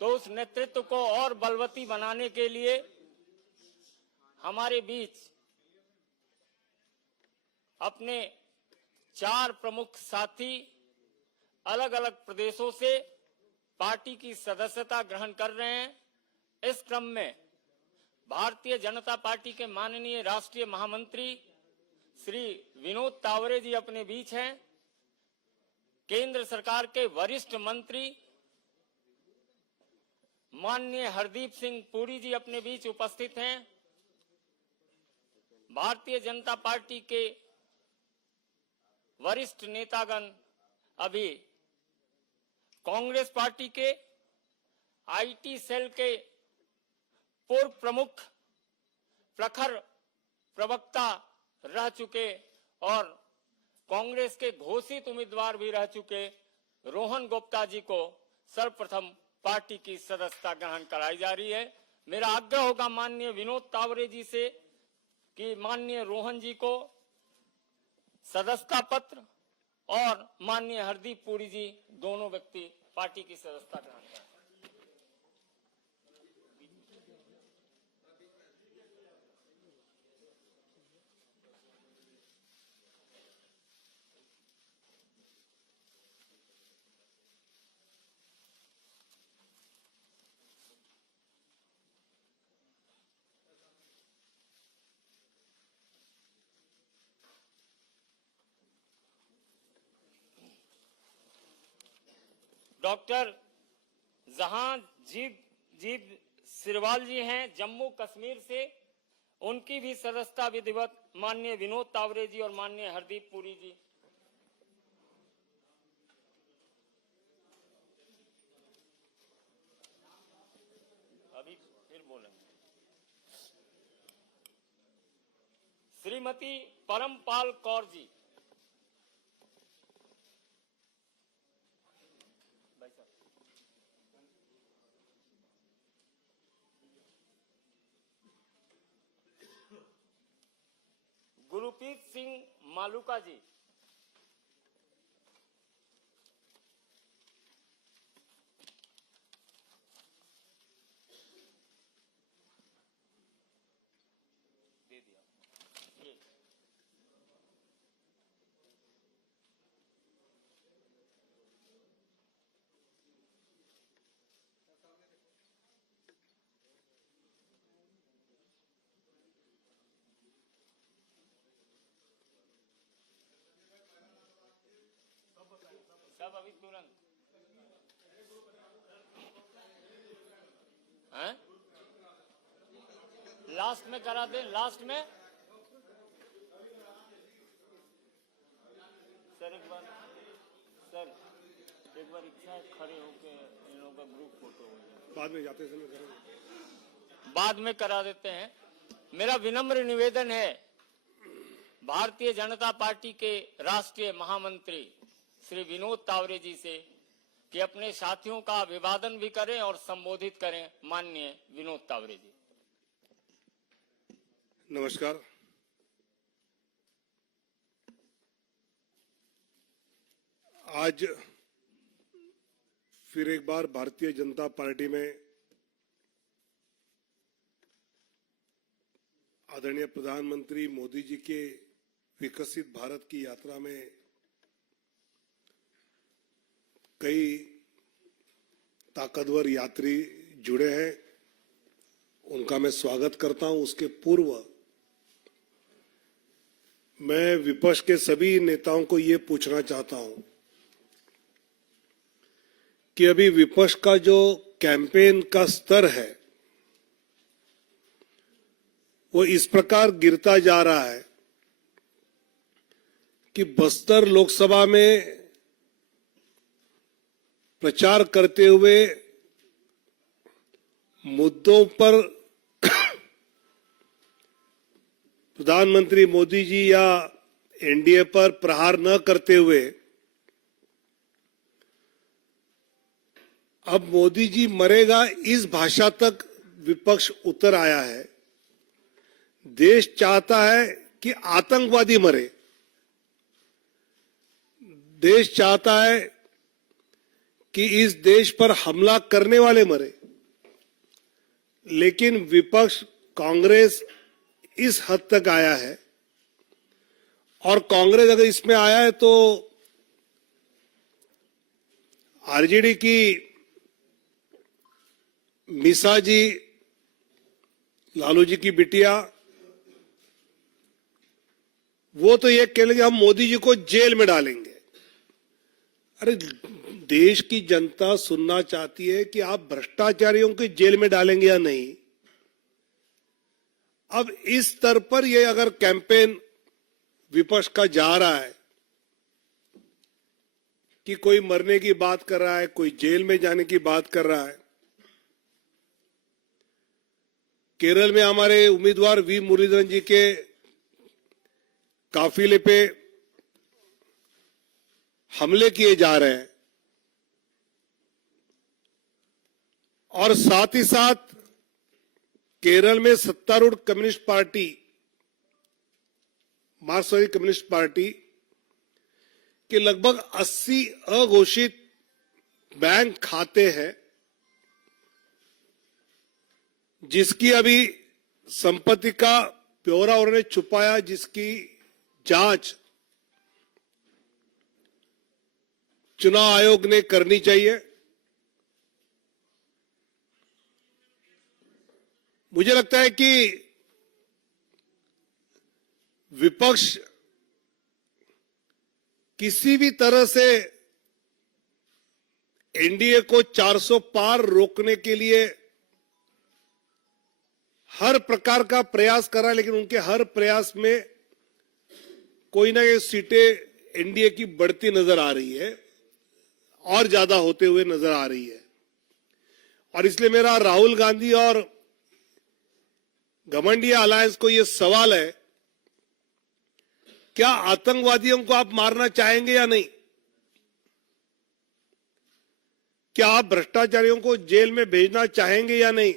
तो उस नेतृत्व को और बलवती बनाने के लिए हमारे बीच अपने 4 प्रमुख साथी अलग अलग प्रदेशों से पार्टी की सदस्यता ग्रहण कर रहे हैं। इस क्रम में भारतीय जनता पार्टी के माननीय राष्ट्रीय महामंत्री श्री विनोद तावरे जी अपने बीच हैं। केंद्र सरकार के वरिष्ठ मंत्री माननीय हरदीप सिंह पुरी जी अपने बीच उपस्थित हैं। भारतीय जनता पार्टी के वरिष्ठ नेतागण अभी कांग्रेस पार्टी के आईटी सेल के पूर्व प्रमुख प्रखर प्रवक्ता रह चुके और कांग्रेस के घोषित उम्मीदवार भी रह चुके रोहन गुप्ता जी को सर्वप्रथम पार्टी की सदस्यता ग्रहण कराई जा रही है। मेरा आग्रह होगा माननीय विनोद तावरे जी से कि माननीय रोहन जी को सदस्यता पत्र और माननीय हरदीप पुरी जी दोनों व्यक्ति पार्टी की सदस्यता ग्रहण करें। डॉक्टर जहांजीब सिरवाल जी हैं जम्मू कश्मीर से, उनकी भी सदस्यता विधिवत माननीय विनोद तावरे जी और माननीय हरदीप पुरी जी। अभी फिर बोलेंगे। श्रीमती परमपाल कौर जी। गुरप्रीत सिंह मालूका जी। दे दिया ये। सब अभी तुरंत हैं? लास्ट में करा दे, लास्ट में। सर एक बार इच्छा है खड़े होके इन लोगों का ग्रुप फोटो हो जाए। बाद में जाते समय करेंगे, बाद में करा देते हैं। मेरा विनम्र निवेदन है भारतीय जनता पार्टी के राष्ट्रीय महामंत्री श्री विनोद तावरे जी से कि अपने साथियों का अभिवादन भी करें और संबोधित करें। माननीय विनोद तावरे जी। नमस्कार। आज फिर एक बार भारतीय जनता पार्टी में आदरणीय प्रधानमंत्री मोदी जी के विकसित भारत की यात्रा में कई ताकतवर यात्री जुड़े हैं, उनका मैं स्वागत करता हूं। उसके पूर्व मैं विपक्ष के सभी नेताओं को ये पूछना चाहता हूं कि अभी विपक्ष का जो कैंपेन का स्तर है वो इस प्रकार गिरता जा रहा है कि बस्तर लोकसभा में प्रचार करते हुए मुद्दों पर प्रधानमंत्री मोदी जी या एनडीए पर प्रहार न करते हुए अब मोदी जी मरेगा इस भाषा तक विपक्ष उतर आया है। देश चाहता है कि आतंकवादी मरे, देश चाहता है कि इस देश पर हमला करने वाले मरे, लेकिन विपक्ष कांग्रेस इस हद तक आया है, और कांग्रेस अगर इसमें आया है तो आरजेडी की मीसा जी, लालू जी की बिटिया, वो तो ये कह लेंगे हम मोदी जी को जेल में डालेंगे। अरे देश की जनता सुनना चाहती है कि आप भ्रष्टाचारियों को जेल में डालेंगे या नहीं। अब इस स्तर पर ये अगर कैंपेन विपक्ष का जा रहा है कि कोई मरने की बात कर रहा है, कोई जेल में जाने की बात कर रहा है। केरल में हमारे उम्मीदवार वी मुरलीधरन जी के काफिले पे हमले किए जा रहे हैं, और साथ ही साथ केरल में सत्तारूढ़ कम्युनिस्ट पार्टी, मार्क्सवादी कम्युनिस्ट पार्टी के लगभग 80 अघोषित बैंक खाते हैं, जिसकी अभी संपत्ति का ब्यौरा उन्होंने छुपाया, जिसकी जांच चुनाव आयोग ने करनी चाहिए। मुझे लगता है कि विपक्ष किसी भी तरह से एनडीए को 400 पार रोकने के लिए हर प्रकार का प्रयास कर रहा है, लेकिन उनके हर प्रयास में कोई ना कोई सीटें एनडीए की बढ़ती नजर आ रही है और ज्यादा होते हुए नजर आ रही है। और इसलिए मेरा राहुल गांधी और घमंडिया अलायंस को यह सवाल है, क्या आतंकवादियों को आप मारना चाहेंगे या नहीं? क्या आप भ्रष्टाचारियों को जेल में भेजना चाहेंगे या नहीं?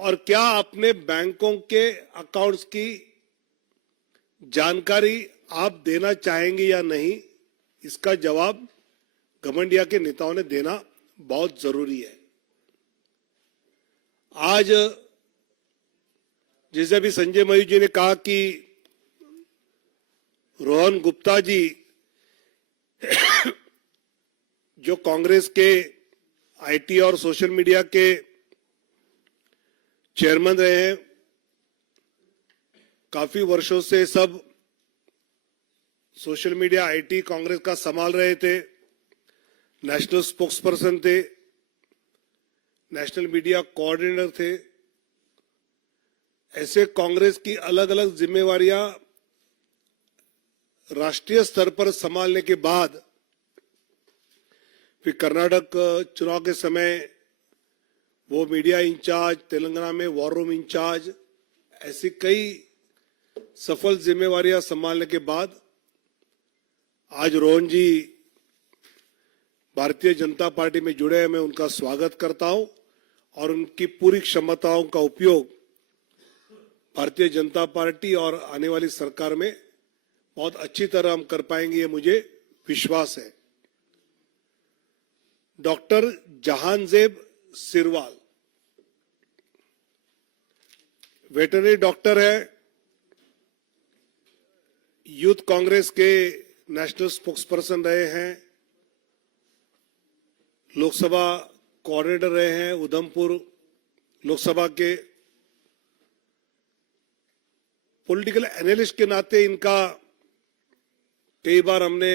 और क्या अपने बैंकों के अकाउंट्स की जानकारी आप देना चाहेंगे या नहीं? इसका जवाब घमंडिया के नेताओं ने देना बहुत जरूरी है। आज जैसे अभी संजय मयूख जी ने कहा कि रोहन गुप्ता जी जो कांग्रेस के आईटी और सोशल मीडिया के चेयरमैन रहे हैं, काफी वर्षों से सब सोशल मीडिया आईटी कांग्रेस का संभाल रहे थे, नेशनल स्पोक्सपर्सन थे, नेशनल मीडिया कोऑर्डिनेटर थे। ऐसे कांग्रेस की अलग अलग जिम्मेवारियां राष्ट्रीय स्तर पर संभालने के बाद फिर कर्नाटक चुनाव के समय वो मीडिया इंचार्ज, तेलंगाना में वॉर रूम इंचार्ज, ऐसी कई सफल जिम्मेवारियां संभालने के बाद आज रोहन जी भारतीय जनता पार्टी में जुड़े हैं। मैं उनका स्वागत करता हूं और उनकी पूरी क्षमताओं का उपयोग भारतीय जनता पार्टी और आने वाली सरकार में बहुत अच्छी तरह हम कर पाएंगे, ये मुझे विश्वास है। Doctor Jahanzeb Sirwal veterinary doctor है, यूथ कांग्रेस के नेशनल स्पोक्सपर्सन रहे हैं, लोकसभा कोऑर्डिनेटर रहे हैं उधमपुर लोकसभा के। पॉलिटिकल एनालिस्ट के नाते इनका कई बार हमने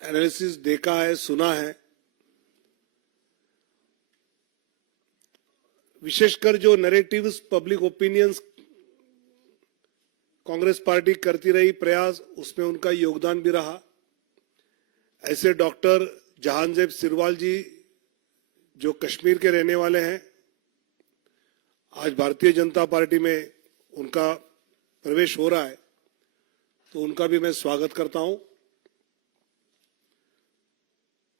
एनालिसिस देखा है, सुना है। विशेषकर जो narratives, public opinions Congress party करती रही प्रयास, उसमें उनका योगदान भी रहा। ऐसे डॉक्टर जहांजेब सिरवाल जी जो कश्मीर के रहने वाले हैं, आज भारतीय जनता पार्टी में उनका प्रवेश हो रहा है, तो उनका भी मैं स्वागत करता हूं।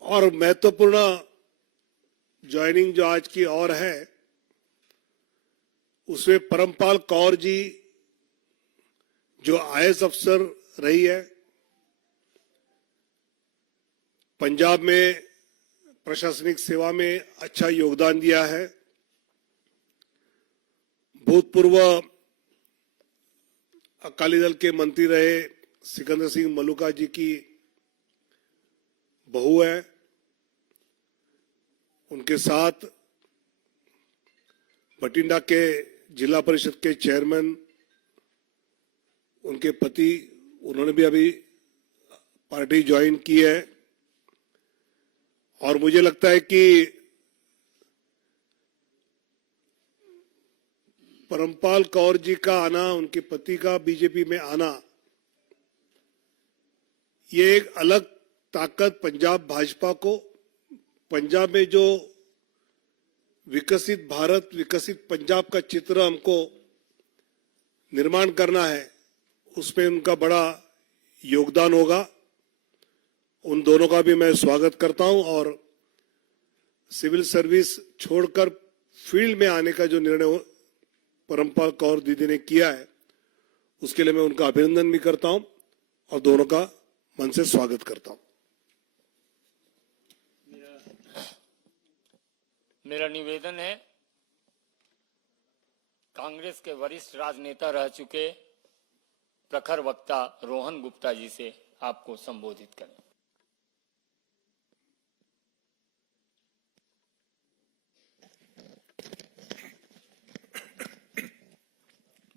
और महत्वपूर्ण ज्वाइनिंग जो आज की और है, उसमें परमपाल कौर जी जो आईएएस अफसर रही है, पंजाब में प्रशासनिक सेवा में अच्छा योगदान दिया है। भूतपूर्व अकाली दल के मंत्री रहे सिकंदर सिंह मलूका जी की बहू है, उनके साथ बठिंडा के जिला परिषद के चेयरमैन, उनके पति, उन्होंने भी अभी पार्टी ज्वाइन की है। और मुझे लगता है कि परमपाल कौर जी का आना, उनके पति का बीजेपी में आना, ये एक अलग ताकत पंजाब भाजपा को, पंजाब में जो विकसित भारत, विकसित पंजाब का चित्र हमको निर्माण करना है, उसमें उनका बड़ा योगदान होगा। उन दोनों का भी मैं स्वागत करता हूं और सिविल सर्विस छोड़कर फील्ड में आने का जो निर्णय परमपाल कौर दीदी ने किया है, उसके लिए मैं उनका अभिनंदन भी करता हूं और दोनों का मन से स्वागत करता हूं। मेरा निवेदन है, कांग्रेस के वरिष्ठ राजनेता रह चुके प्रखर वक्ता रोहन गुप्ता जी से आपको संबोधित करें।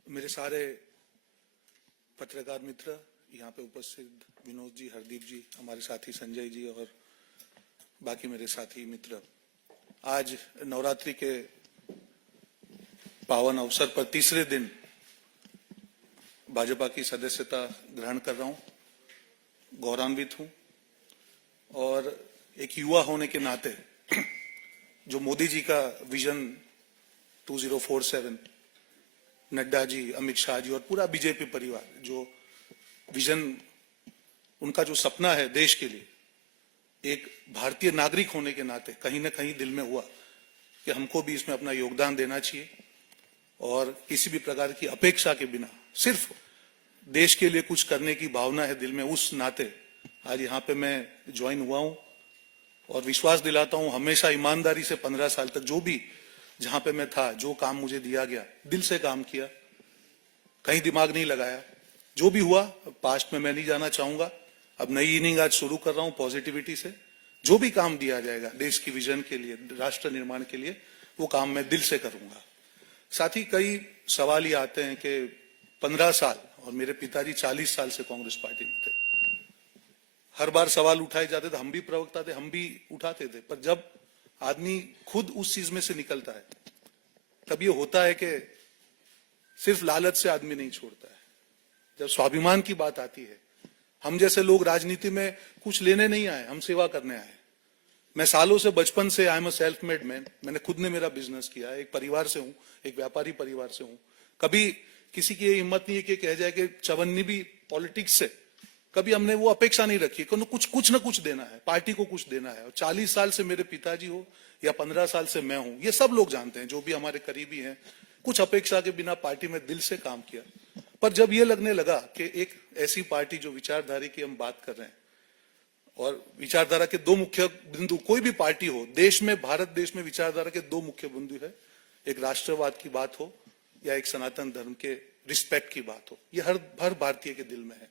मेरे सारे पत्रकार मित्र, यहाँ पे उपस्थित विनोद जी, हरदीप जी, हमारे साथी संजय जी और बाकी मेरे साथी मित्र, आज नवरात्रि के पावन अवसर पर तीसरे दिन भाजपा की सदस्यता ग्रहण कर रहा हूं। गौरवान्वित हूं और एक युवा होने के नाते जो मोदी जी का विजन 2047, नड्डा जी, अमित शाह जी और पूरा बीजेपी परिवार, जो विजन, उनका जो सपना है देश के लिए, एक भारतीय नागरिक होने के नाते कहीं ना कहीं दिल में हुआ कि हमको भी इसमें अपना योगदान देना चाहिए और किसी भी प्रकार की अपेक्षा के बिना सिर्फ देश के लिए कुछ करने की भावना है दिल में। उस नाते आज यहाँ पे मैं ज्वाइन हुआ हूं और विश्वास दिलाता हूं, हमेशा ईमानदारी से 15 साल तक जो भी जहां पे मैं था, जो काम मुझे दिया गया, दिल से काम किया, कहीं दिमाग नहीं लगाया। जो भी हुआ पास्ट में मैं नहीं जाना चाहूंगा। अब नई इनिंग आज शुरू कर रहा हूं पॉजिटिविटी से। जो भी काम दिया जाएगा देश की विजन के लिए, राष्ट्र निर्माण के लिए, वो काम मैं दिल से करूंगा। साथ ही कई सवाल ये आते हैं कि 15 साल, और मेरे पिताजी 40 साल से कांग्रेस पार्टी में थे, हर बार सवाल उठाए जाते थे, हम भी प्रवक्ता थे, हम भी उठाते थे, पर जब आदमी खुद उस चीज में से निकलता है तब ये होता है कि सिर्फ लालच से आदमी नहीं छोड़ता है। जब स्वाभिमान की बात आती है, हम जैसे लोग राजनीति में कुछ लेने नहीं आए, हम सेवा करने आए। मैं सालों से, बचपन से, I am a self made man, मैंने खुद ने मेरा बिजनेस किया है, एक परिवार से हूं, एक व्यापारी परिवार से हूं। कभी किसी की हिम्मत नहीं है कि कह जाए कि चवन्नी भी पॉलिटिक्स से, कभी हमने वो अपेक्षा नहीं रखी कि कुछ ना कुछ देना है, पार्टी को कुछ देना है। और 40 साल से मेरे पिताजी हो या 15 साल से मैं हूं, ये सब लोग जानते हैं, जो भी हमारे करीबी हैं, कुछ अपेक्षा के बिना पार्टी में दिल से काम किया। पर जब ये लगने लगा कि एक ऐसी पार्टी जो विचारधारा की हम बात कर रहे हैं, और विचारधारा के दो मुख्य बिंदु, कोई भी पार्टी हो देश में, भारत देश में विचारधारा के दो मुख्य बिंदु है, एक राष्ट्रवाद की बात हो या एक सनातन धर्म के रिस्पेक्ट की बात हो, ये हर भारतीय के दिल में है।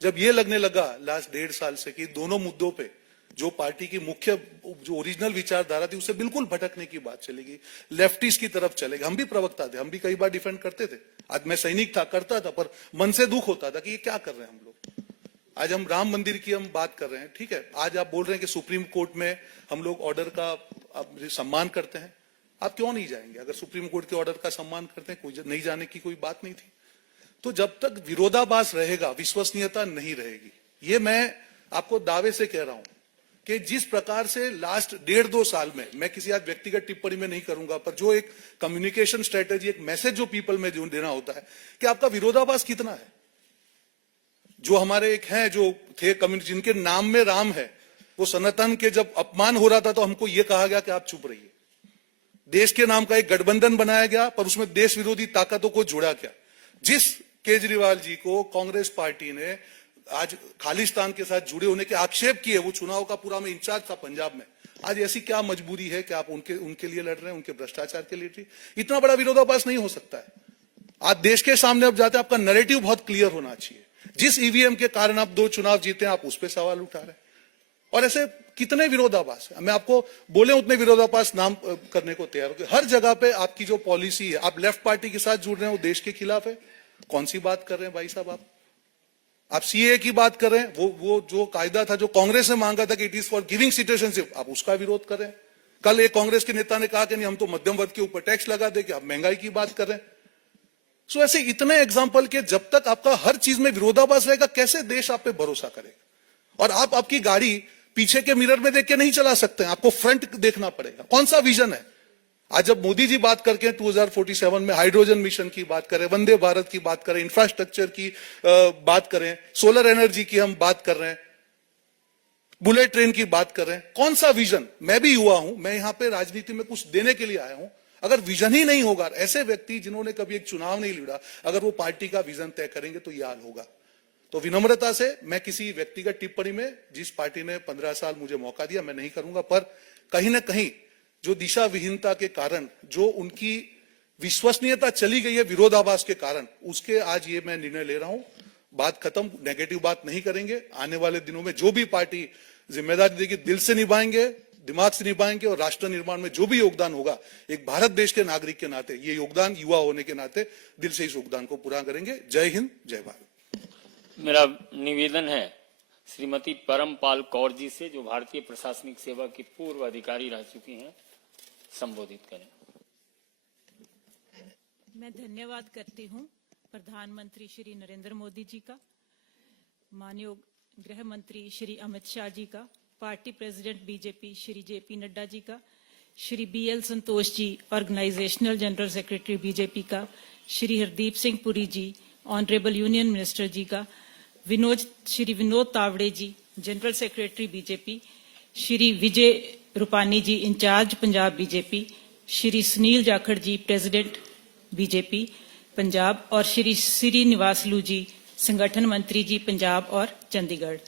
जब ये लगने लगा लास्ट 1.5 साल से कि दोनों मुद्दों पे जो पार्टी की मुख्य, जो ओरिजिनल विचारधारा थी, उससे बिल्कुल भटकने की बात चलेगी, लेफ्टिस्ट की तरफ चलेगा। हम भी प्रवक्ता थे, हम भी कई बार डिफेंड करते थे, आज मैं सैनिक था, करता था, पर मन से दुख होता था कि ये क्या कर रहे हैं हम लोग। आज हम राम मंदिर की हम बात कर रहे हैं, ठीक है, आज आप बोल रहे हैं कि सुप्रीम कोर्ट में हम लोग ऑर्डर का सम्मान करते हैं, आप क्यों नहीं जाएंगे? अगर सुप्रीम कोर्ट के ऑर्डर का सम्मान करते हैं, कोई नहीं जाने की कोई बात नहीं थी। तो जब तक विरोधाभास रहेगा, विश्वसनीयता नहीं रहेगी। ये मैं आपको दावे से कह रहा हूं कि जिस प्रकार से लास्ट 1.5-2 साल में, मैं किसी आज व्यक्तिगत टिप्पणी में नहीं करूंगा, पर जो एक कम्युनिकेशन स्ट्रेटेजी, एक मैसेज जो पीपल में जो देना होता है कि आपका विरोधाभास कितना है। जो हमारे एक हैं, जो थे कम्युनिटी, जिनके नाम में राम है, वो सनातन के जब अपमान हो रहा था तो हमको ये कहा गया कि आप चुप रहिए। देश के नाम का एक गठबंधन बनाया गया, पर उसमें देश विरोधी ताकतों को जोड़ा गया। जिस केजरीवाल जी को कांग्रेस पार्टी ने आज खालिस्तान के साथ जुड़े होने के आक्षेप किए, वो चुनाव का पूरा में इंचार्ज था पंजाब में, आज ऐसी क्या मजबूरी है कि आप उनके लिए लड़ रहे हैं, उनके भ्रष्टाचार के लिए? इतना बड़ा विरोधाभास नहीं हो सकता है। आज देश के सामने अब जाते हैं, आपका नैरेटिव बहुत क्लियर होना चाहिए। जिस ईवीएम के कारण आप 2 चुनाव जीते हैं, आप उस पर सवाल उठा रहे हैं। और ऐसे कितने विरोधाभास है, मैं आपको बोले उतने विरोधाभास नाम करने को तैयार हूं। हर जगह पे आपकी जो पॉलिसी है, आप लेफ्ट पार्टी के साथ जुड़ रहे हैं, वो देश के खिलाफ है। कौन सी बात कर रहे हैं भाई साहब? आप सीए की बात कर रहे हैं, वो जो कायदा था जो कांग्रेस ने मांगा था कि it is for giving citizenship, आप उसका विरोध कर रहे हैं। कल एक कांग्रेस के नेता ने कहा कि नहीं, हम तो मध्यम वर्ग के ऊपर टैक्स लगा देंगे, आप महंगाई की बात कर रहे हैं। सो ऐसे इतने एग्जाम्पल के जब तक आपका हर चीज में विरोधाभास रहेगा, कैसे देश आप पे भरोसा करेगा? और आप आपकी गाड़ी पीछे के मिरर में देख के नहीं चला सकते हैं, आपको फ्रंट देखना पड़ेगा। कौन सा विजन है? आज जब मोदी जी बात करके 2047 में हाइड्रोजन मिशन की बात करें, वंदे भारत की बात करें, इंफ्रास्ट्रक्चर की बात करें, सोलर एनर्जी की हम बात कर रहे हैं, बुलेट ट्रेन की बात कर रहे हैं, कौन सा विजन? मैं भी युवा हूं, मैं यहां पे राजनीति में कुछ देने के लिए आया हूं। अगर विजन ही नहीं होगा, ऐसे व्यक्ति जिन्होंने कभी एक चुनाव नहीं लड़ा, अगर वो पार्टी का विजन तय करेंगे तो यह हाल होगा। तो विनम्रता से मैं किसी व्यक्तिगत टिप्पणी में, जिस पार्टी ने 15 साल मुझे मौका दिया, मैं नहीं करूंगा। पर कहीं ना कहीं जो दिशा विहीनता के कारण जो उनकी विश्वसनीयता चली गई है विरोधाभास के कारण, उसके आज ये मैं निर्णय ले रहा हूं। बात खत्म, नेगेटिव बात नहीं करेंगे। आने वाले दिनों में जो भी पार्टी जिम्मेदारी देगी, दिल से निभाएंगे, दिमाग से निभाएंगे, और राष्ट्र निर्माण में जो भी योगदान होगा, एक भारत देश के नागरिक के नाते, ये योगदान युवा होने के नाते दिल से इस योगदान को पूरा करेंगे। जय हिंद, जय भारत। मेरा निवेदन है श्रीमती परमपाल कौर जी से, जो भारतीय प्रशासनिक सेवा की पूर्व अधिकारी रह चुकी हैं, संबोधित करें। मैं धन्यवाद करती हूं प्रधानमंत्री श्री नरेंद्र मोदी जी का, माननीय गृह मंत्री श्री अमित शाह जी का, party president BJP Shri JP Nadda ji का, Shri BL Santosh ji organisational general secretary BJP का, Shri Hardeep Singh Puri ji honourable union minister ji का, Shri Vinod Tawde ji general secretary BJP, Shri Vijay Rupani ji incharge Punjab BJP, Shri Sunil Jakhar ji president BJP Punjab, और श्री श्रीनिवासलू जी संगठन मंत्री जी पंजाब और चंडीगढ़।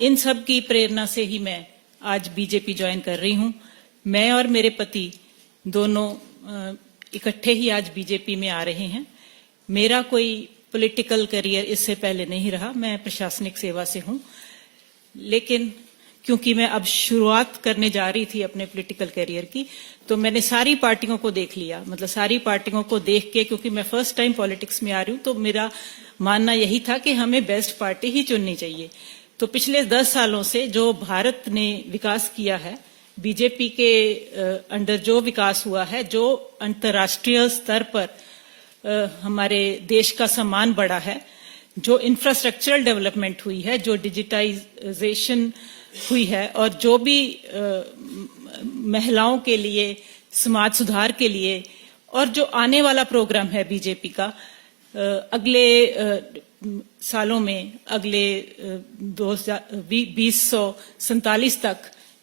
इन सब की प्रेरणा से ही मैं आज बीजेपी ज्वाइन कर रही हूं। मैं और मेरे पति दोनों इकट्ठे ही आज बीजेपी में आ रहे हैं। मेरा कोई पॉलिटिकल करियर इससे पहले नहीं रहा, मैं प्रशासनिक सेवा से हूं, लेकिन क्योंकि मैं अब शुरुआत करने जा रही थी अपने पॉलिटिकल करियर की, तो मैंने सारी पार्टियों को देख लिया। मतलब सारी पार्टियों को देख के, क्योंकि मैं फर्स्ट टाइम पॉलिटिक्स में आ रही हूं, तो मेरा मानना यही था कि हमें बेस्ट पार्टी ही चुननी चाहिए। तो पिछले 10 सालों से जो भारत ने विकास किया है, बीजेपी के अंडर जो विकास हुआ है, जो अंतर्राष्ट्रीय स्तर पर हमारे देश का सम्मान बढ़ा है, जो इंफ्रास्ट्रक्चरल डेवलपमेंट हुई है, जो डिजिटाइजेशन हुई है, और जो भी महिलाओं के लिए, समाज सुधार के लिए, और जो आने वाला प्रोग्राम है बीजेपी का अगले सालों में, अगले 2047 तक,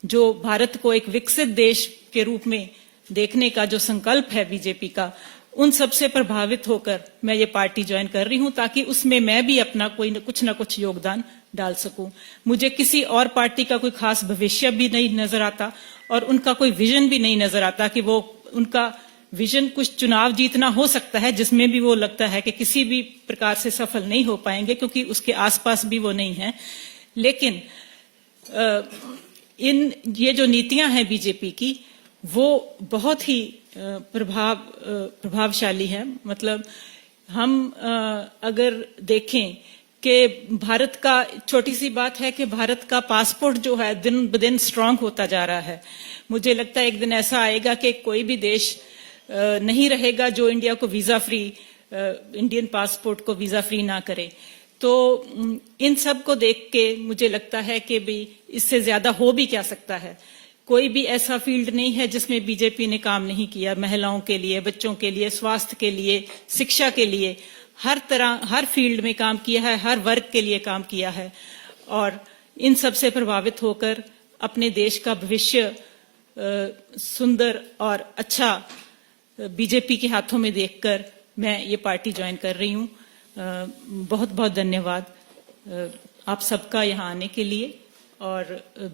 जो भारत को एक विकसित देश के रूप में देखने का जो संकल्प है बीजेपी का, उन सब से प्रभावित होकर मैं ये पार्टी ज्वाइन कर रही हूं, ताकि उसमें मैं भी अपना कुछ ना कुछ योगदान डाल सकूं। मुझे किसी और पार्टी का कोई खास भविष्य भी नहीं नजर आता, और उनका कोई विजन भी नहीं नजर आता कि वो, उनका विजन कुछ चुनाव जीतना हो सकता है, जिसमें भी वो लगता है कि किसी भी प्रकार से सफल नहीं हो पाएंगे, क्योंकि उसके आसपास भी वो नहीं है। लेकिन ये जो नीतियां हैं बीजेपी की, वो बहुत ही प्रभावशाली है। मतलब हम अगर देखें कि भारत का, छोटी सी बात है कि भारत का पासपोर्ट जो है दिन ब दिन स्ट्रांग होता जा रहा है। मुझे लगता है एक दिन ऐसा आएगा कि कोई भी देश नहीं रहेगा जो इंडिया को वीजा फ्री, इंडियन पासपोर्ट को वीजा फ्री ना करे। तो इन सब को देख के मुझे लगता है कि भी इससे ज्यादा हो भी क्या सकता है। कोई भी ऐसा फील्ड नहीं है जिसमें बीजेपी ने काम नहीं किया। महिलाओं के लिए, बच्चों के लिए, स्वास्थ्य के लिए, शिक्षा के लिए, हर तरह, हर फील्ड में काम किया है, हर वर्ग के लिए काम किया है। और इन सब से प्रभावित होकर अपने देश का भविष्य सुंदर और अच्छा बीजेपी के हाथों में देखकर मैं ये पार्टी ज्वाइन कर रही हूँ। बहुत बहुत धन्यवाद। आप सबका यहाँ आने के लिए और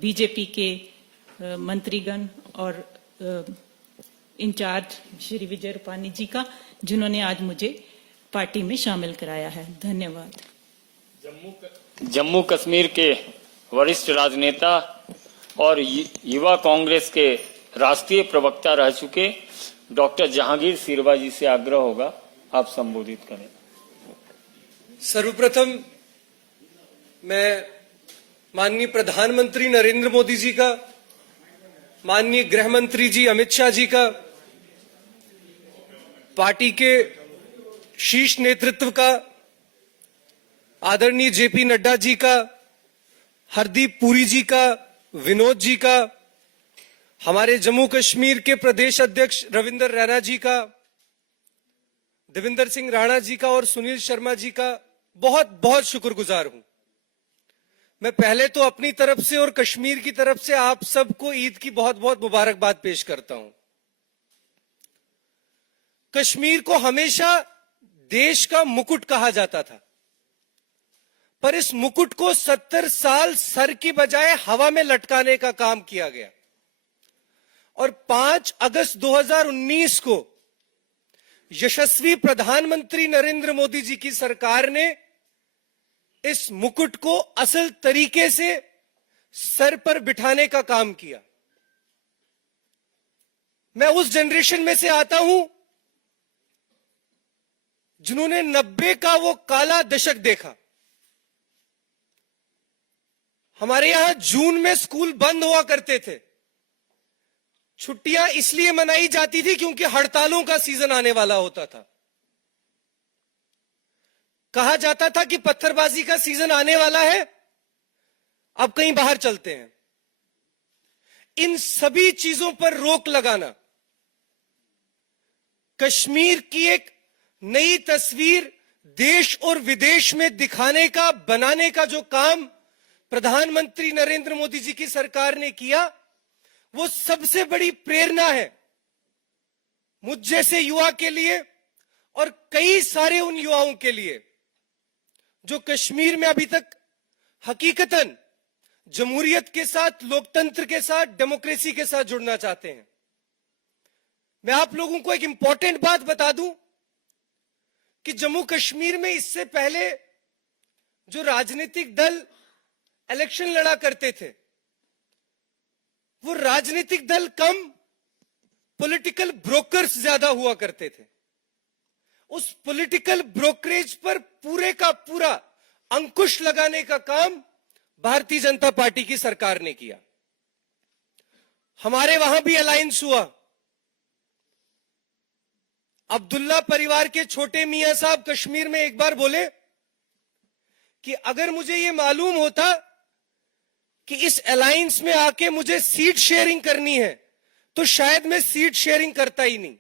बीजेपी के मंत्रीगण और इंचार्ज श्री विजय रूपानी जी का, जिन्होंने आज मुझे पार्टी में शामिल कराया है। धन्यवाद। जम्मू कश्मीर के वरिष्ठ राजनेता और युवा कांग्रेस के राष्ट्रीय प्रवक्ता रह चुके डॉक्टर जहांगीर सिरवा जी से आग्रह होगा आप संबोधित करें। सर्वप्रथम मैं माननीय प्रधानमंत्री नरेंद्र मोदी जी का, माननीय गृह मंत्री जी अमित शाह जी का, पार्टी के शीर्ष नेतृत्व का, आदरणीय जेपी नड्डा जी का, हरदीप पुरी जी का, विनोद जी का, हमारे जम्मू कश्मीर के प्रदेश अध्यक्ष रविंदर रैना जी का, देवेंद्र सिंह राणा जी का और सुनील शर्मा जी का बहुत बहुत शुक्रगुजार हूं। मैं पहले तो अपनी तरफ से और कश्मीर की तरफ से आप सबको ईद की बहुत बहुत मुबारकबाद पेश करता हूं। कश्मीर को हमेशा देश का मुकुट कहा जाता था, पर इस मुकुट को 70 साल सर की बजाय हवा में लटकाने का काम किया गया और 5 अगस्त 2019 को यशस्वी प्रधानमंत्री नरेंद्र मोदी जी की सरकार ने इस मुकुट को असल तरीके से सर पर बिठाने का काम किया। मैं उस जनरेशन में से आता हूं जिन्होंने 90 का वो काला दशक देखा। हमारे यहां जून में स्कूल बंद हुआ करते थे। छुट्टियां इसलिए मनाई जाती थी क्योंकि हड़तालों का सीजन आने वाला होता था। कहा जाता था कि पत्थरबाजी का सीजन आने वाला है, अब कहीं बाहर चलते हैं। इन सभी चीजों पर रोक लगाना, कश्मीर की एक नई तस्वीर देश और विदेश में दिखाने का, बनाने का जो काम प्रधानमंत्री नरेंद्र मोदी जी की सरकार ने किया, वो सबसे बड़ी प्रेरणा है मुझ जैसे युवा के लिए और कई सारे उन युवाओं के लिए जो कश्मीर में अभी तक हकीकतन जमहूरियत के साथ, लोकतंत्र के साथ, डेमोक्रेसी के साथ जुड़ना चाहते हैं। मैं आप लोगों को एक इंपॉर्टेंट बात बता दूं कि जम्मू कश्मीर में इससे पहले जो राजनीतिक दल इलेक्शन लड़ा करते थे, वो राजनीतिक दल कम, पॉलिटिकल ब्रोकर्स ज्यादा हुआ करते थे। उस पॉलिटिकल ब्रोकरेज पर पूरे का पूरा अंकुश लगाने का काम भारतीय जनता पार्टी की सरकार ने किया। हमारे वहां भी अलायंस हुआ। अब्दुल्ला परिवार के छोटे मियां साहब कश्मीर में एक बार बोले कि अगर मुझे यह मालूम होता कि इस अलायंस में आके मुझे सीट शेयरिंग करनी है तो शायद मैं सीट शेयरिंग करता ही नहीं।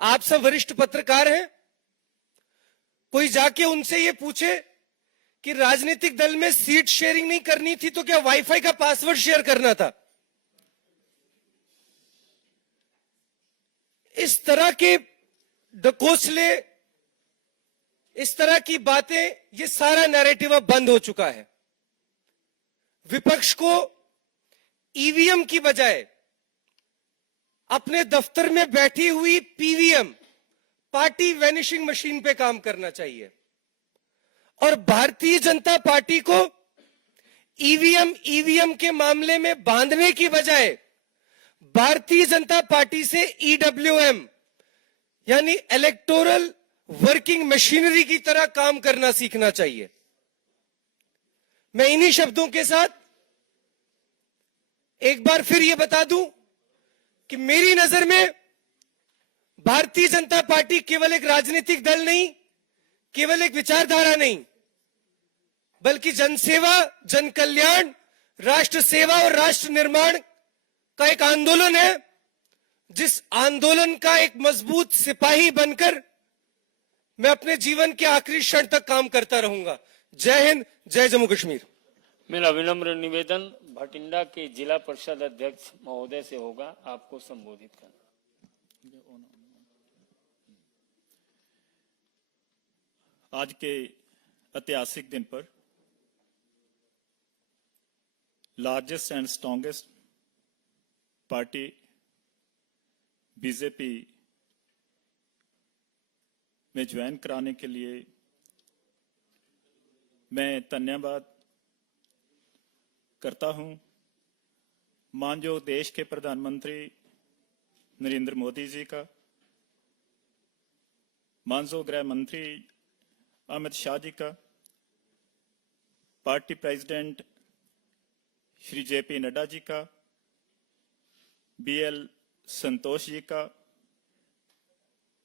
आप सब वरिष्ठ पत्रकार हैं, कोई जाके उनसे ये पूछे कि राजनीतिक दल में सीट शेयरिंग नहीं करनी थी तो क्या वाईफाई का पासवर्ड शेयर करना था? इस तरह के ढकोसले, इस तरह की बातें, ये सारा नैरेटिव अब बंद हो चुका है। विपक्ष को ईवीएम की बजाय अपने दफ्तर में बैठी हुई पीवीएम, पार्टी वैनिशिंग मशीन पे काम करना चाहिए और भारतीय जनता पार्टी को ईवीएम के मामले में बांधने की बजाय भारतीय जनता पार्टी से ईडब्ल्यूएम यानी इलेक्टोरल वर्किंग मशीनरी की तरह काम करना सीखना चाहिए। मैं इन्हीं शब्दों के साथ एक बार फिर यह बता दूं कि मेरी नजर में भारतीय जनता पार्टी केवल एक राजनीतिक दल नहीं, केवल एक विचारधारा नहीं, बल्कि जनसेवा, जन कल्याण, राष्ट्र सेवा और राष्ट्र निर्माण का एक आंदोलन है, जिस आंदोलन का एक मजबूत सिपाही बनकर मैं अपने जीवन के आखिरी क्षण तक काम करता रहूंगा। जय हिंद, जय जम्मू कश्मीर। मेरा विनम्र निवेदन भटिंडा के जिला परिषद अध्यक्ष महोदय से होगा आपको संबोधित करना। आज के ऐतिहासिक दिन पर largest and strongest party BJP में ज्वाइन कराने के लिए मैं धन्यवाद करता हूं माननीय देश के प्रधानमंत्री नरेंद्र मोदी जी का, माननीय गृह मंत्री अमित शाह जी का, party president Shri JP Nadda ji का, बीएल संतोष जी का,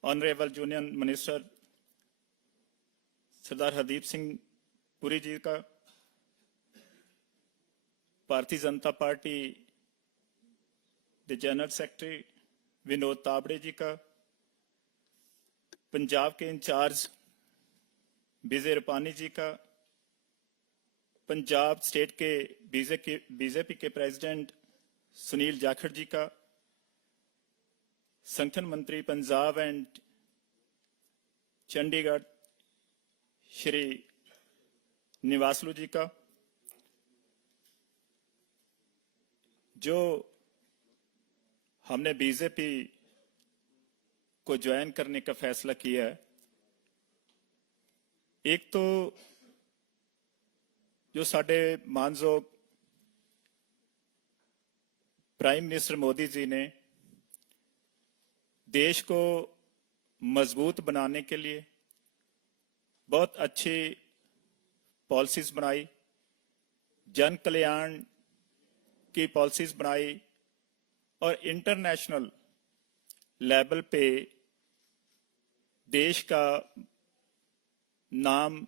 honourable union minister Sardar Hardeep Singh Puri ji का, भारतीय जनता पार्टी के जनरल सेक्रेटरी विनोद तावड़े जी का, पंजाब के इंचार्ज विजय रूपानी जी का, पंजाब स्टेट के बीजेपी के प्रेसिडेंट सुनील जाखड़ जी का, संगठन मंत्री पंजाब एंड चंडीगढ़ श्री निवासलू जी का, जो हमने बीजेपी को ज्वाइन करने का फैसला किया है। एक तो जो साडे मानयोग प्राइम मिनिस्टर मोदी जी ने देश को मजबूत बनाने के लिए बहुत अच्छी पॉलिसीज बनाई, जन कल्याण की पॉलिसीज बनाई और इंटरनेशनल लेवल पे देश का नाम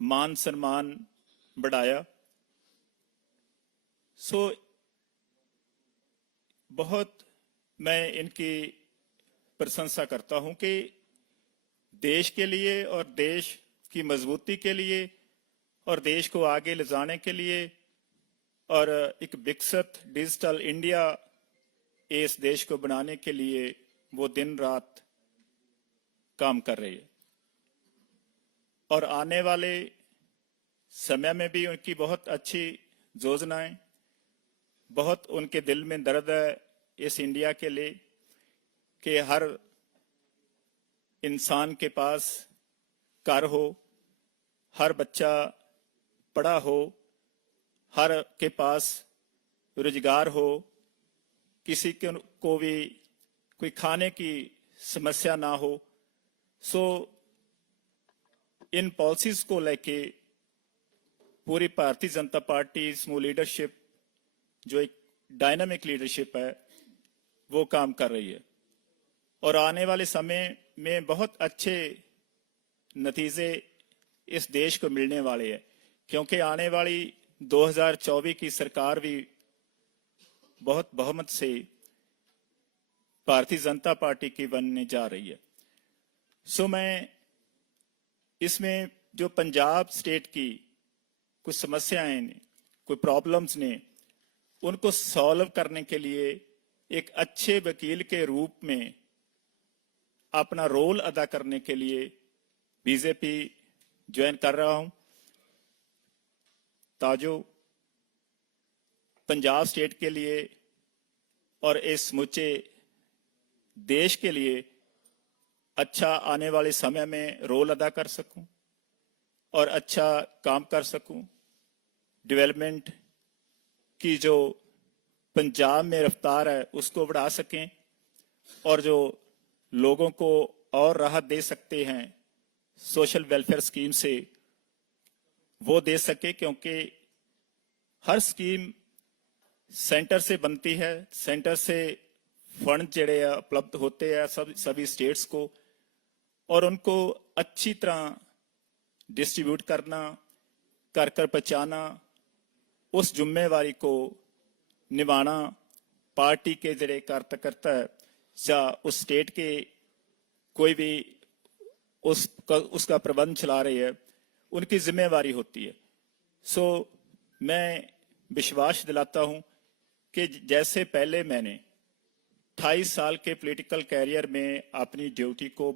मान सम्मान बढ़ाया। सो बहुत मैं इनकी प्रशंसा करता हूं कि देश के लिए और देश की मजबूती के लिए और देश को आगे ले जाने के लिए और एक विकसित डिजिटल इंडिया इस देश को बनाने के लिए वो दिन रात काम कर रही है। और आने वाले समय में भी उनकी बहुत अच्छी योजनाएं, बहुत उनके दिल में दर्द है इस इंडिया के लिए कि हर इंसान के पास घर हो, हर बच्चा पढ़ा हो, हर के पास रोजगार हो, किसी को भी कोई खाने की समस्या ना हो। सो इन पॉलिसीज को लेके पूरी भारतीय जनता पार्टी स्मूथ लीडरशिप जो एक डायनामिक लीडरशिप है वो काम कर रही है और आने वाले समय में बहुत अच्छे नतीजे इस देश को मिलने वाले हैं, क्योंकि आने वाली 2024 की सरकार भी बहुत बहुमत से भारतीय जनता पार्टी की बनने जा रही है। सो मैं इसमें जो पंजाब स्टेट की कुछ समस्याएं ने, कोई प्रॉब्लम्स ने, उनको सॉल्व करने के लिए एक अच्छे वकील के रूप में अपना रोल अदा करने के लिए बीजेपी ज्वाइन कर रहा हूं, ताजो पंजाब स्टेट के लिए और इस समूचे देश के लिए अच्छा आने वाले समय में रोल अदा कर सकूं और अच्छा काम कर सकूं। डेवलपमेंट की जो पंजाब में रफ्तार है उसको बढ़ा सकें और जो लोगों को और राहत दे सकते हैं सोशल वेलफेयर स्कीम से वो दे सके, क्योंकि हर स्कीम सेंटर से बनती है, सेंटर से फंड जड़े उपलब्ध होते हैं सभी स्टेट्स को, और उनको अच्छी तरह डिस्ट्रीब्यूट करना, कर कर पहुंचाना, उस जिम्मेवारी को निभाना पार्टी के जड़े कार्यकर्ता या उस स्टेट के कोई भी उसका प्रबंध चला रही है उनकी जिम्मेवारी होती है। सो मैं विश्वास दिलाता हूं कि जैसे पहले मैंने 28 साल के पॉलिटिकल कैरियर में अपनी ड्यूटी को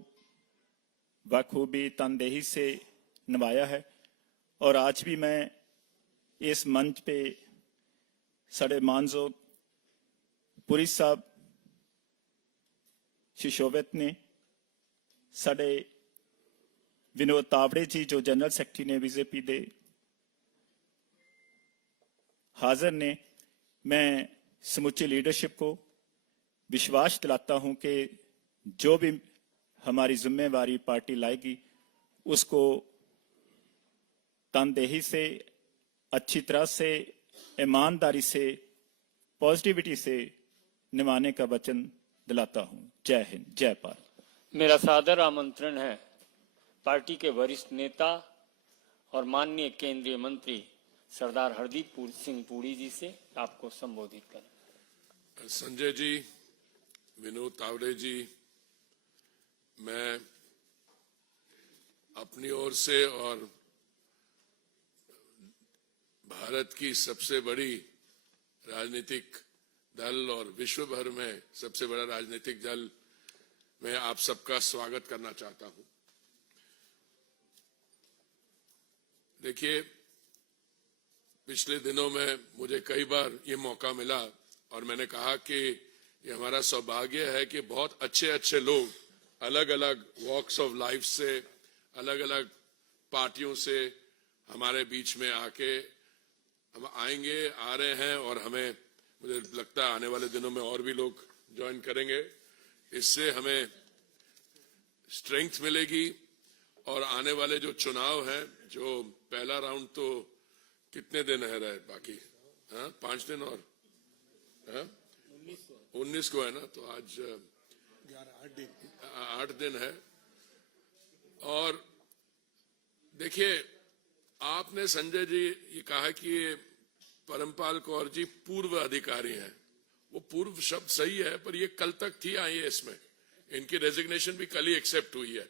बखूबी तनदेही से निभाया है और आज भी मैं इस मंच पे साडे मानजोग पुरी साहब श्री शोभित ने साडे विनोद तावड़े जी जो जनरल सैकटरी ने बीजेपी दे हाजिर ने। मैं समूची लीडरशिप को विश्वास दिलाता हूं कि जो भी हमारी जिम्मेवारी पार्टी लाएगी उसको तनदेही से, अच्छी तरह से, ईमानदारी से, पॉजिटिविटी से निभाने का वचन दिलाता हूं। जय हिंद, जय भारत। मेरा सादर आमंत्रण है पार्टी के वरिष्ठ नेता और माननीय केंद्रीय मंत्री सरदार हरदीप सिंह पुरी जी से आपको संबोधित करें। संजय जी, विनोद तावड़े जी, मैं अपनी ओर से और भारत की सबसे बड़ी राजनीतिक दल और विश्व भर में सबसे बड़ा राजनीतिक दल में आप सबका स्वागत करना चाहता हूं। देखिए, पिछले दिनों में मुझे कई बार ये मौका मिला और मैंने कहा कि ये हमारा सौभाग्य है कि बहुत अच्छे अच्छे लोग अलग अलग वॉक्स ऑफ लाइफ से, अलग अलग पार्टियों से हमारे बीच में आके हम आएंगे, आ रहे हैं और हमें, मुझे लगता है आने वाले दिनों में और भी लोग ज्वाइन करेंगे। इससे हमें स्ट्रेंथ मिलेगी और आने वाले जो चुनाव हैं, जो पहला राउंड तो कितने दिन है रहे बाकी, 5 दिन और 19 को है ना, तो आज 8 दिन है। और देखिए, आपने संजय जी ये कहा कि परमपाल कौर जी पूर्व अधिकारी हैं। वो पूर्व शब्द सही है, पर ये कल तक थी आईएएस में, इनकी रेजिग्नेशन भी कल ही एक्सेप्ट हुई है।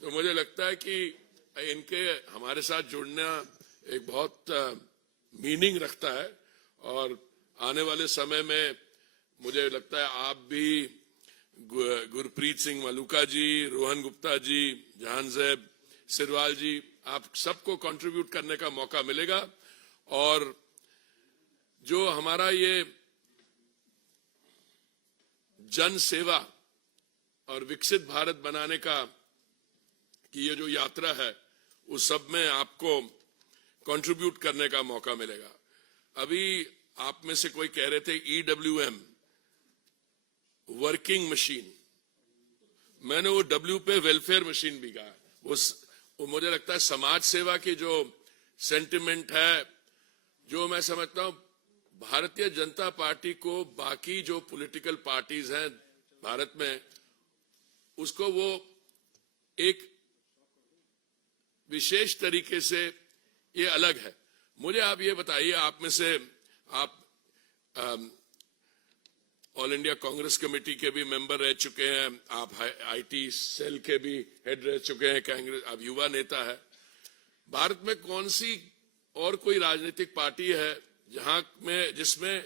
तो मुझे लगता है कि इनके हमारे साथ जुड़ना एक बहुत मीनिंग रखता है और आने वाले समय में मुझे लगता है आप भी, गुरप्रीत सिंह मलूका जी, रोहन गुप्ता जी, जहांजेब सिरवाल जी, आप सबको कंट्रीब्यूट करने का मौका मिलेगा। और जो हमारा ये जन सेवा और विकसित भारत बनाने का कि ये जो यात्रा है, उस सब में आपको कंट्रीब्यूट करने का मौका मिलेगा। अभी आप में से कोई कह रहे थे EWM, वर्किंग मशीन, मैंने वो W पे वेलफेयर मशीन भी कहा। वो मुझे लगता है समाज सेवा की जो सेंटिमेंट है, जो मैं समझता हूं भारतीय जनता पार्टी को बाकी जो पॉलिटिकल पार्टीज हैं भारत में, उसको वो एक विशेष तरीके से ये अलग है। मुझे आप ये बताइए, आप में से आप ऑल इंडिया कांग्रेस कमेटी के भी मेंबर रह चुके हैं, आप IT सेल के भी हेड रह चुके हैं, कांग्रेस, आप युवा नेता है। भारत में कौन सी और कोई राजनीतिक पार्टी है जहां में, जिसमें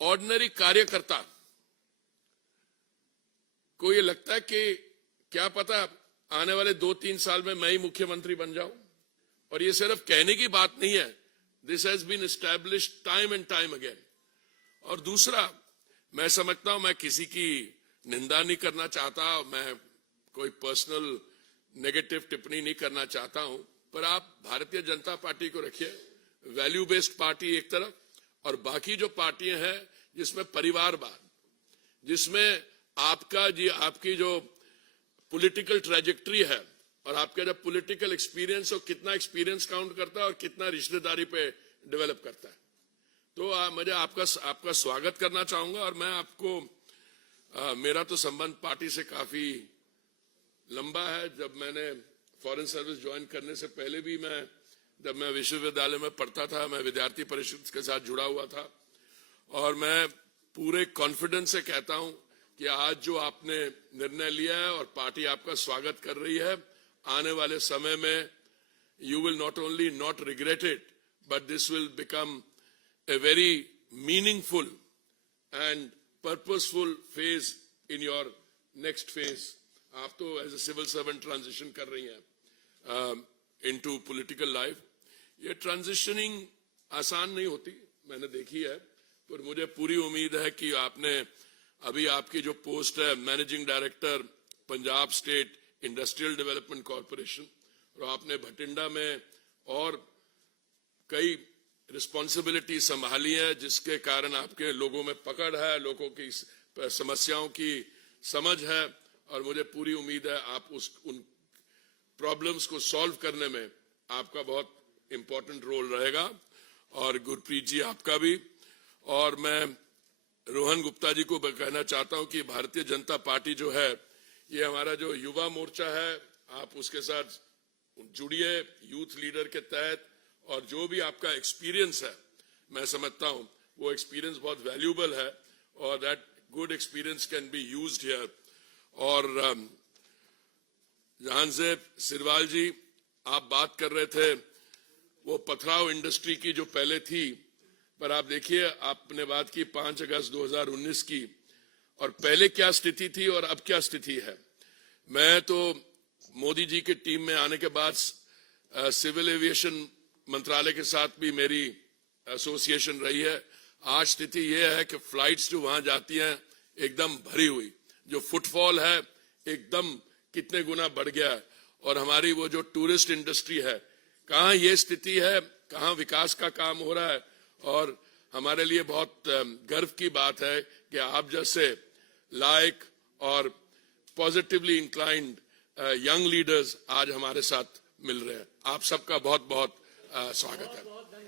ऑर्डिनरी कार्यकर्ता को ये लगता है कि क्या पता आने वाले 2-3 साल में मैं ही मुख्यमंत्री बन जाऊं? और ये सिर्फ कहने की बात नहीं है, this has been established time and time again. और दूसरा, मैं समझता हूं, मैं किसी की निंदा नहीं करना चाहता, मैं कोई पर्सनल नेगेटिव टिप्पणी नहीं करना चाहता हूं, पर आप भारतीय जनता पार्टी को रखिए, वैल्यू बेस्ड पार्टी एक तरफ, और बाकी जो पार्टियां हैं जिसमें परिवारवाद, जिसमें आपकी जो पॉलिटिकल ट्रैजेक्टरी है और आपका जब पॉलिटिकल एक्सपीरियंस, और कितना एक्सपीरियंस काउंट करता है और कितना रिश्तेदारी पे डेवलप करता है। तो मुझे आपका स्वागत करना चाहूंगा। और मैं आपको, मेरा तो संबंध पार्टी से काफी लंबा है। जब मैंने फॉरेन सर्विस ज्वाइन करने से पहले भी जब मैं विश्वविद्यालय में पढ़ता था, मैं विद्यार्थी परिषद के साथ जुड़ा हुआ था। और मैं पूरे कॉन्फिडेंस से कहता हूं कि आज जो आपने निर्णय लिया है और पार्टी आपका स्वागत कर रही है, आने वाले समय में you will not only not regret it, but this will become a very meaningful and purposeful phase in your next phase. आप तो as a civil servant transition कर रही हैं into political life. ये transitioning आसान नहीं होती, मैंने देखी है, पर मुझे पूरी उम्मीद है कि आपने अभी आपकी जो पोस्ट है managing director Punjab state industrial development corporation, और आपने भटिंडा में और कई रिस्पॉन्सिबिलिटी संभाली है, जिसके कारण आपके लोगों में पकड़ है, लोगों की समस्याओं की समझ है, और मुझे पूरी उम्मीद है आप उन प्रॉब्लम्स को सॉल्व करने में आपका बहुत इंपॉर्टेंट रोल रहेगा, और गुरप्रीत जी आपका भी। और मैं रोहन गुप्ता जी को कहना चाहता हूं कि भारतीय जनता पार्टी जो है, ये हमारा जो युवा मोर्चा है, आप उसके साथ जुड़िए यूथ लीडर के तहत, और जो भी आपका एक्सपीरियंस है, मैं समझता हूं वो एक्सपीरियंस बहुत वैल्यूएबल है, और that good experience can be used here. और जहांजेब सिरवाल जी, आप बात कर रहे थे वो पथराव इंडस्ट्री की जो पहले थी, पर आप देखिए आपने बात की 5 अगस्त 2019 की, और पहले क्या स्थिति थी और अब क्या स्थिति है। मैं तो मोदी जी की टीम में आने के बाद सिविल एविएशन मंत्रालय के साथ भी मेरी एसोसिएशन रही है। आज स्थिति यह है कि फ्लाइट्स जो वहां जाती हैं एकदम भरी हुई, जो फुटफॉल है एकदम कितने गुना बढ़ गया है, और हमारी वो जो टूरिस्ट इंडस्ट्री है, कहाँ ये स्थिति है, कहाँ विकास का काम हो रहा है। और हमारे लिए बहुत गर्व की बात है कि आप जैसे लायक और पॉजिटिवली इंक्लाइंड यंग लीडर्स आज हमारे साथ मिल रहे हैं। आप सबका बहुत बहुत स्वागत है।